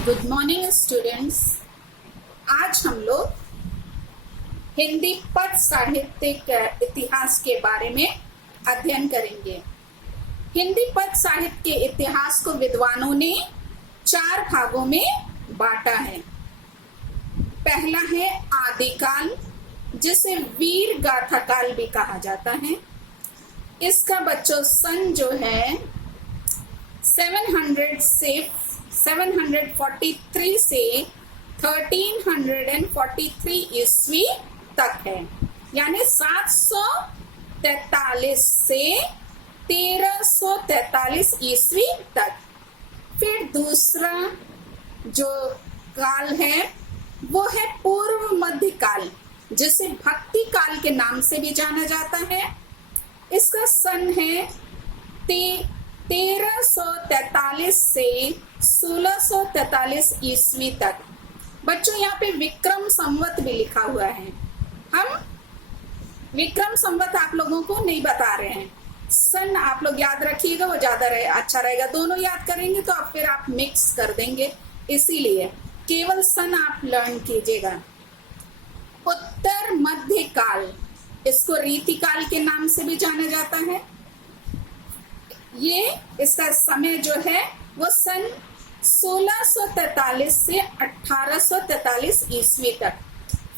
Good morning students. आज हम लोग हिंदी पद साहित्य के इतिहास के बारे में अध्ययन करेंगे। हिंदी पद साहित्य के इतिहास को विद्वानों ने 4 भागों में बांटा है। पहला है आदिकाल, जिसे वीर गाथा काल भी कहा जाता है। इसका बच्चों सन जो है 743 से 1343 ईस्वी तक है, यानी 743 से 1343 ईस्वी तक। फिर दूसरा जो काल है वो है पूर्व मध्य काल, जिसे भक्ति काल के नाम से भी जाना जाता है। इसका सन है 1343 से 1643 ईस्वी तक। बच्चों यहाँ पे विक्रम संवत भी लिखा हुआ है। हम विक्रम संवत आप लोगों को नहीं बता रहे हैं। सन आप लोग याद रखिएगा, वो ज्यादा अच्छा रहेगा। दोनों याद करेंगे तो फिर आप मिक्स कर देंगे, इसीलिए केवल सन आप लर्न कीजिएगा। उत्तर मध्य काल, इसको रीतिकाल के नाम से भी जाना जाता है। ये इसका समय जो है वो सन 1643 से 1843 ईस्वी तक।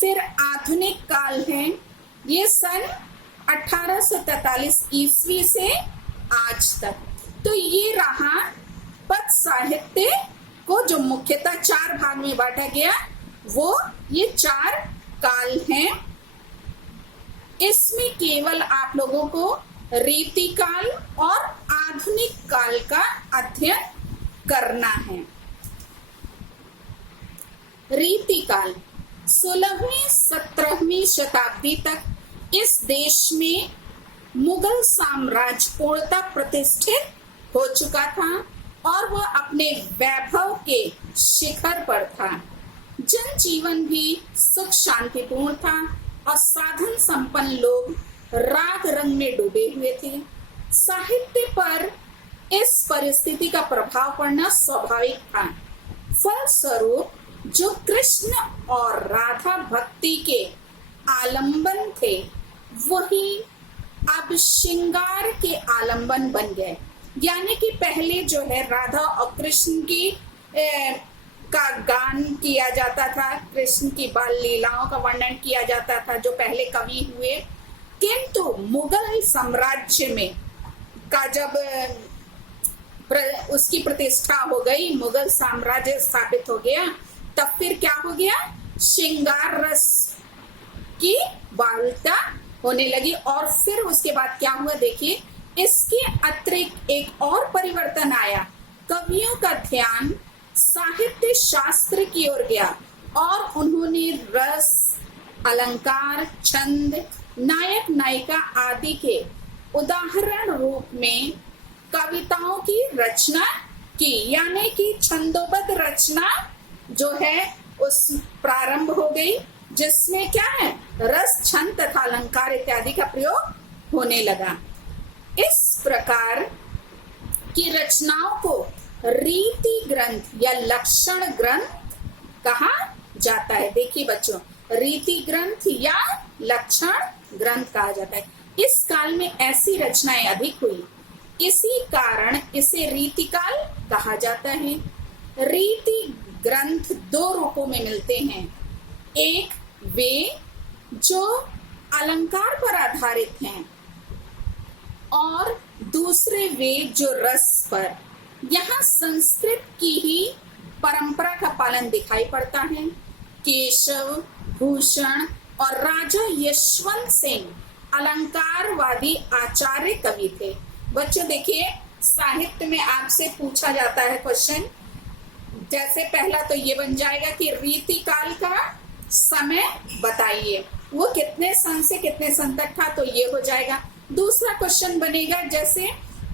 फिर आधुनिक काल है, ये सन 1843 ईस्वी से आज तक। तो ये रहा पद साहित्य को जो मुख्यतः 4 भाग में बांटा गया, वो ये 4 काल हैं। इसमें केवल आप लोगों को रीतिकाल और आधुनिक काल का अध्ययन करना है। रीतिकाल 16वीं 17वीं शताब्दी तक इस देश में मुगल साम्राज्य पूर्णतः प्रतिष्ठित हो चुका था और वह अपने वैभव के शिखर पर था। जनजीवन भी सुख शांतिपूर्ण था और साधन संपन्न लोग राग रंग में डूबे हुए थे। साहित्य पर इस परिस्थिति का प्रभाव पड़ना स्वाभाविक था। फलस्वरूप जो कृष्ण और राधा भक्ति के आलंबन थे, वही अब श्रृंगार के आलंबन बन गए। यानी कि पहले जो है राधा और कृष्ण की का गान किया जाता था, कृष्ण की बाल लीलाओं का वर्णन किया जाता था, जो पहले कवि हुए। किंतु मुगल साम्राज्य में का जब उसकी प्रतिष्ठा हो गई, मुगल साम्राज्य स्थापित हो गया, तब फिर क्या हो गया, श्रृंगार रस की बालता होने लगी। और फिर उसके बाद क्या हुआ, देखिए, इसके अतिरिक्त एक और परिवर्तन आया। कवियों का ध्यान साहित्य शास्त्र की ओर गया और उन्होंने रस, अलंकार, छंद, नायक नायिका आदि के उदाहरण रूप में कविताओं की रचना की। यानी कि छंदोबद्ध रचना जो है उस प्रारंभ हो गई, जिसमें क्या है, रस, छंद तथा अलंकार इत्यादि का प्रयोग होने लगा। इस प्रकार की रचनाओं को रीति ग्रंथ या लक्षण ग्रंथ कहा जाता है। देखिए बच्चों, रीति ग्रंथ या लक्षण ग्रंथ कहा जाता है। इस काल में ऐसी रचनाएं अधिक हुई, इसी कारण इसे रीतिकाल कहा जाता है। रीति ग्रंथ 2 रूपों में मिलते हैं। एक वे जो अलंकार पर आधारित हैं और दूसरे वे जो रस पर। यहाँ संस्कृत की ही परंपरा का पालन दिखाई पड़ता है। केशव, भूषण और राजा यशवंत सिंह अलंकारवादी आचार्य कवि थे। बच्चों देखिए, साहित्य में आपसे पूछा जाता है क्वेश्चन, जैसे पहला तो ये बन जाएगा कि रीतिकाल का समय बताइए, वो कितने सन से कितने सन तक था, तो ये हो जाएगा। दूसरा क्वेश्चन बनेगा जैसे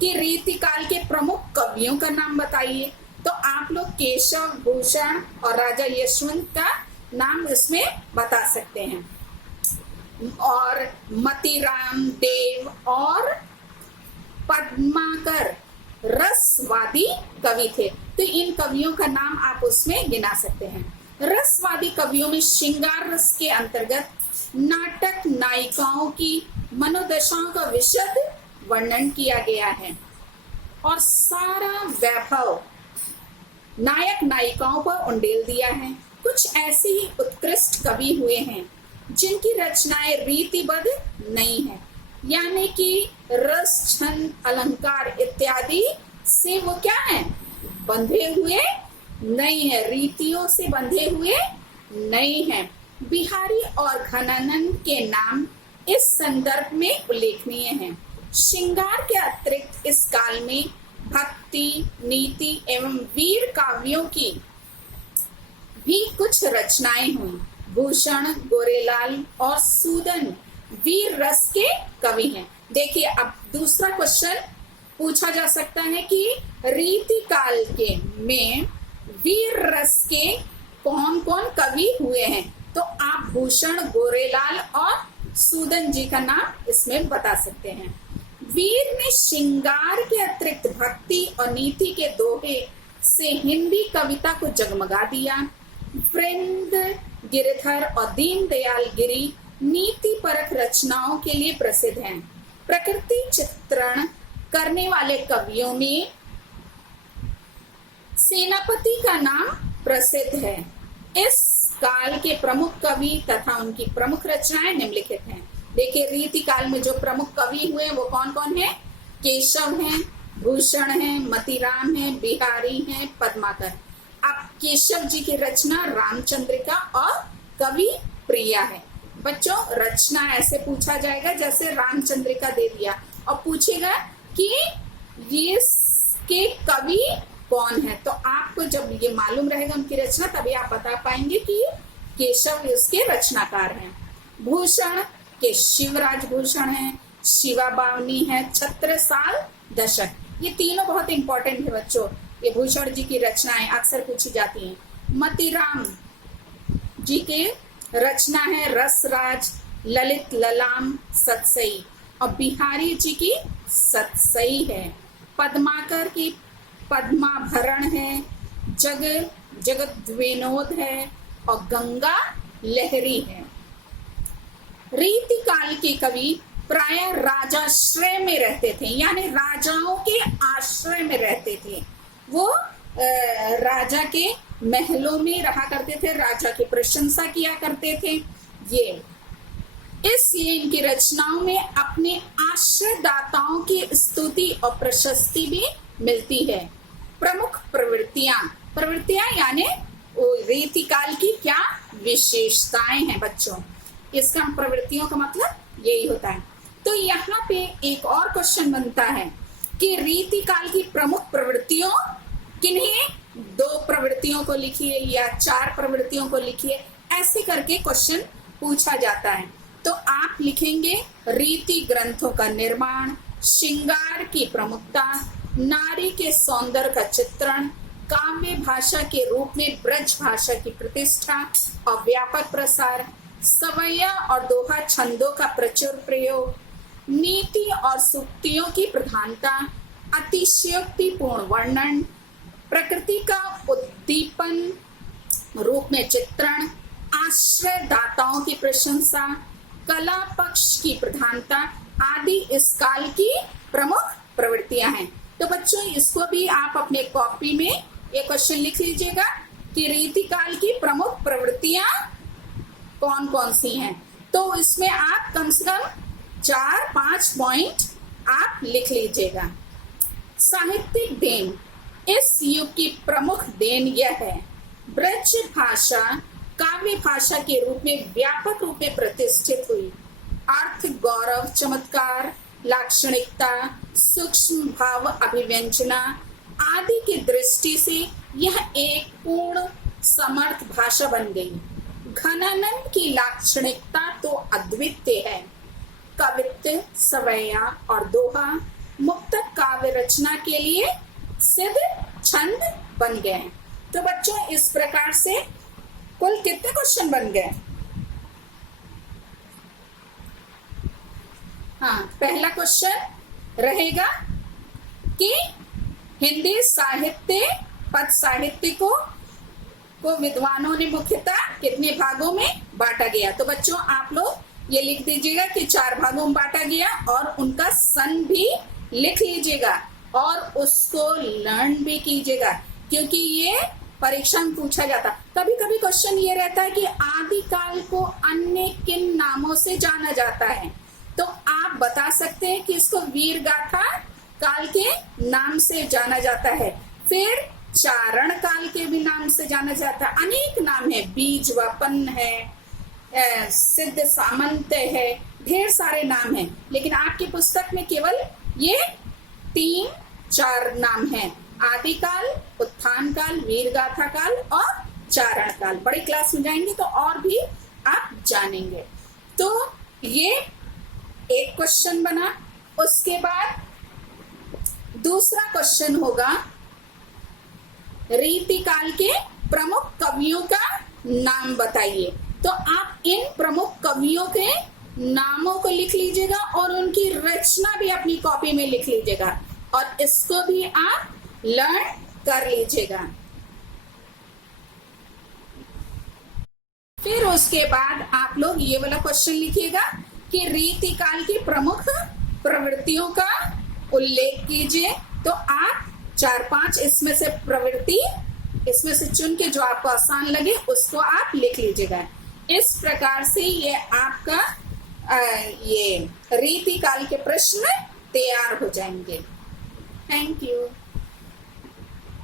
कि रीतिकाल के प्रमुख कवियों का नाम बताइए, तो आप लोग केशव, भूषण और राजा यशवंत का नाम इसमें बता सकते हैं। और मतीराम देव और पद्माकर रसवादी कवि थे। तो इन कवियों का नाम आप उसमें गिना सकते हैं। रसवादी कवियों में श्रृंगार रस के अंतर्गत नाटक नायिकाओं की मनोदशाओं का विशद वर्णन किया गया है और सारा वैभव नायक नायिकाओं पर उंडेल दिया है। कुछ ऐसे ही उत्कृष्ट कवि हुए हैं जिनकी रचनाएं रीतिबद्ध नहीं है, यानी कि रस छंद अलंकार इत्यादि से वो क्या है, बंधे हुए नहीं है, रीतियों से बंधे हुए नहीं है। बिहारी और घनानंद के नाम इस संदर्भ में उल्लेखनीय हैं। श्रृंगार के अतिरिक्त इस काल में भक्ति, नीति एवं वीर काव्यों की भी कुछ रचनाएं हुई। भूषण, गोरेलाल और सूदन वीर रस के कवि हैं। देखिए, अब दूसरा क्वेश्चन पूछा जा सकता है कि रीति काल के में वीर रस के कौन कौन कवि हुए हैं, तो आप भूषण, गोरेलाल और सूदन जी का नाम इसमें बता सकते हैं। वीर ने श्रृंगार के अतिरिक्त भक्ति और नीति के दोहे से हिंदी कविता को जगमगा दिया। वृंद, गिरधर और दीनदयाल गिरी नीति परक रचनाओं के लिए प्रसिद्ध हैं। प्रकृति चित्रण करने वाले कवियों में सेनापति का नाम प्रसिद्ध है। इस काल के प्रमुख कवि तथा उनकी प्रमुख रचनाएं निम्नलिखित हैं। देखिए, रीति काल में जो प्रमुख कवि हुए वो कौन कौन है? केशव हैं, भूषण हैं, मतीराम हैं, बिहारी हैं, पद्माकर। अब केशव जी की रचना रामचंद्रिका और कवि प्रिया है। बच्चों, रचना ऐसे पूछा जाएगा जैसे रामचंद्रिका दे दिया और पूछेगा कि ये के कवि कौन है, तो आपको जब ये मालूम रहेगा उनकी रचना तभी आप बता पाएंगे कि केशव इसके रचनाकार हैं। भूषण के शिवराज भूषण है, शिवा बावनी है, छत्रसाल दशक। ये तीनों बहुत इंपॉर्टेंट है बच्चों। ये भूषण जी की रचनाएं अक्सर पूछी जाती हैं। मतीराम जी की रचना है रसराज, ललित ललाम, सतसई, और बिहारी जी की सतसई है। पद्माकर की पद्माभरण है, जगद्विनोद है और गंगा लहरी है। रीति काल के कवि प्रायः राजाश्रय में रहते थे, यानी राजाओं के आश्रय में रहते थे। वो राजा के महलों में रहा करते थे, राजा की प्रशंसा किया करते थे। इसलिए इनकी रचनाओं में अपने आश्रयदाताओं की स्तुति और प्रशस्ति भी मिलती है। प्रमुख प्रवृत्तियां यानी रीति काल की क्या विशेषताएं हैं बच्चों, इसका प्रवृत्तियों का मतलब यही होता है। तो यहाँ पे एक और क्वेश्चन बनता है कि रीति काल की प्रमुख प्रवृत्तियों किन्हीं 2 प्रवृत्तियों को लिखिए या 4 प्रवृत्तियों को लिखिए, ऐसे करके क्वेश्चन पूछा जाता है। तो आप लिखेंगे रीति ग्रंथों का निर्माण, श्रृंगार की प्रमुखता, नारी के सौंदर्य का चित्रण, काव्य भाषा के रूप में ब्रज भाषा की प्रतिष्ठा और व्यापक प्रसार, सवैया और दोहा छंदों का प्रचुर प्रयोग, नीति और सूक्तियों की प्रधानता, अतिशयोक्तिपूर्ण वर्णन, प्रकृति का उद्दीपन रूप में चित्रण, आश्रयदाताओं की प्रशंसा, कला पक्ष की प्रधानता आदि इस काल की प्रमुख प्रवृत्तियां हैं। तो बच्चों, इसको भी आप अपने कॉपी में एक क्वेश्चन लिख लीजिएगा कि रीति काल की प्रमुख प्रवृत्तियां कौन कौन सी हैं। तो इसमें आप कम से कम 4-5 पॉइंट आप लिख लीजिएगा। साहित्यिक देन, इस युग की प्रमुख देन यह है, ब्रज भाषा काव्य भाषा के रूप में व्यापक रूप में प्रतिष्ठित हुई। अर्थ, गौरव, चमत्कार, लाक्षणिकता, सूक्ष्म भाव अभिव्यंजना आदि की दृष्टि से यह एक पूर्ण समर्थ भाषा बन गई। घनानंद की लाक्षणिकता तो अद्वितीय है। कवित्व, सवैया और दोहा मुक्तक काव्य रचना के लिए सिद्ध छंद बन गए। तो बच्चों, इस प्रकार से कुल कितने क्वेश्चन बन गए? हाँ, पहला क्वेश्चन रहेगा कि हिंदी साहित्य पद साहित्य को विद्वानों ने मुख्यतः कितने भागों में बांटा गया। तो बच्चों आप लोग ये लिख दीजिएगा कि 4 भागों में बांटा गया और उनका सन भी लिख लीजिएगा और उसको लर्न भी कीजिएगा, क्योंकि ये परीक्षा में पूछा जाता। कभी कभी क्वेश्चन ये रहता है कि आदिकाल को अन्य किन नामों से जाना जाता है, तो आप बता सकते हैं कि इसको वीर गाथा काल के नाम से जाना जाता है, फिर चारण काल के भी नाम से जाना जाता है। अनेक नाम है, बीज वपन है, सिद्ध सामंत है, ढेर सारे नाम हैं, लेकिन आपकी पुस्तक में केवल ये 3-4 नाम हैं, आदिकाल, उत्थान काल, वीर गाथा काल और चारण काल। बड़ी क्लास में जाएंगे तो और भी आप जानेंगे। तो ये एक क्वेश्चन बना। उसके बाद दूसरा क्वेश्चन होगा रीति काल के प्रमुख कवियों का नाम बताइए। तो आप इन प्रमुख कवियों के नामों को लिख लीजिएगा और उनकी रचना भी अपनी कॉपी में लिख लीजिएगा और इसको भी आप लर्न कर लीजिएगा। फिर उसके बाद आप लोग ये वाला क्वेश्चन लिखिएगा कि रीति काल की प्रमुख प्रवृत्तियों का उल्लेख कीजिए। तो आप 4-5 इसमें से प्रवृत्ति इसमें से चुन के जो आपको आसान लगे उसको आप लिख लीजिएगा। इस प्रकार से ये आपका ये रीति काल के प्रश्न तैयार हो जाएंगे। Thank you.